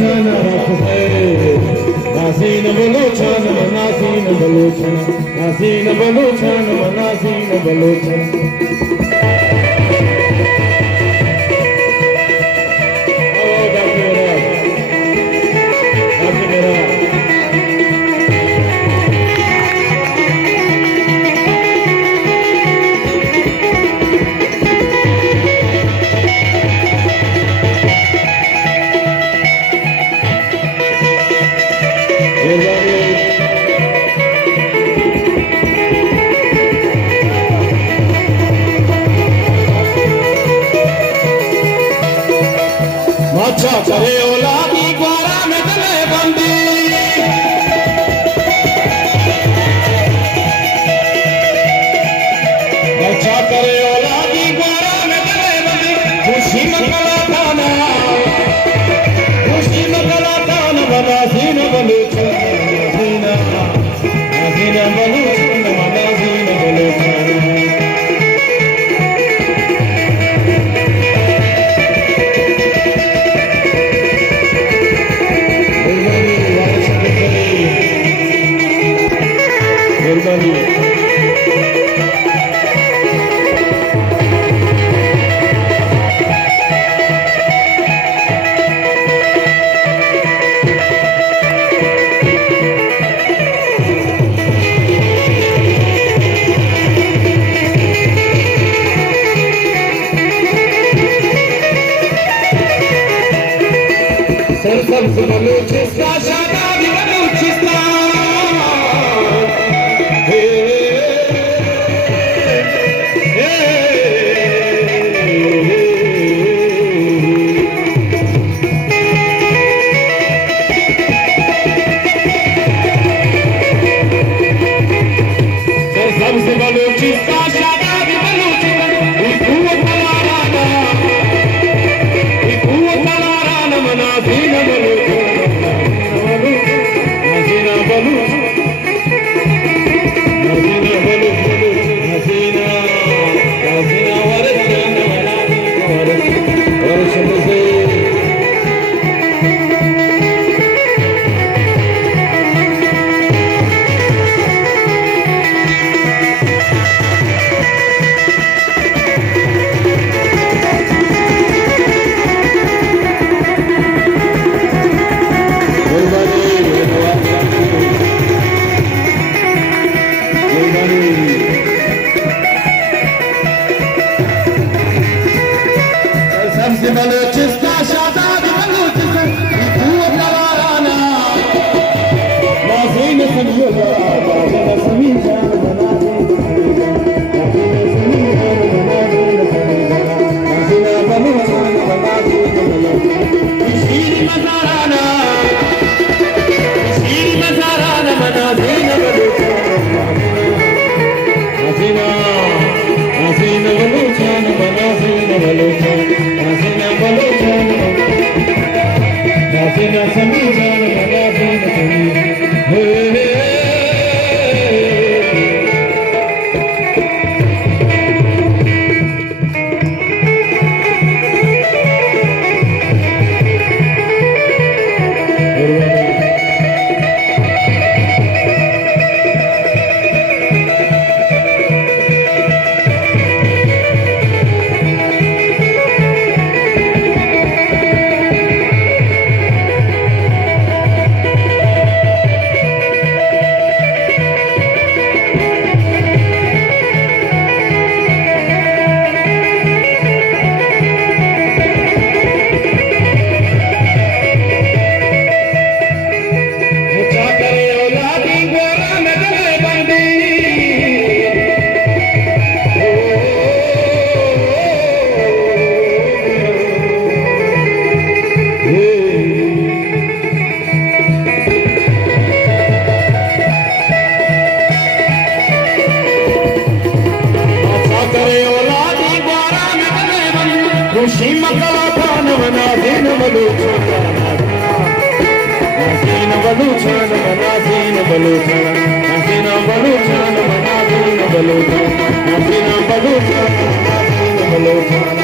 बलूचन रखते नासीन बलूचन नासीन बलूचन नासीन बलूचन नासीन बलूचन अच्छा करे औलादी ग्वारा में तले बंदी अच्छा करे औलादी ग्वारा में तले बंदी खुशी मकला थाना बनासीन बलूचन नासीन बलूचन बनासीन बलूचन सबसे बलूचिस्तान शादाबी बलूचिस्तान शादाबी बलूचिस्तान हुआ तवाराना नाज़ीन समझोगा बाज़ा समी जान बना दे नाज़ीन बलूचन बना दे शीर मज़ाराना नाज़ीन बलूचन नाज़ीन बलूचन नाज़ीन बलूचन नाज़ीन समी जान नाज़ीन समी खुशी मकला थान नाज़ीन बलूचन नाज़ीन बलूचन नाज़ीन बलूचन नाज़ीन बलूचन नाज़ीन बलूचन नाज़ीन बलूचन नाज़ीन बलूचन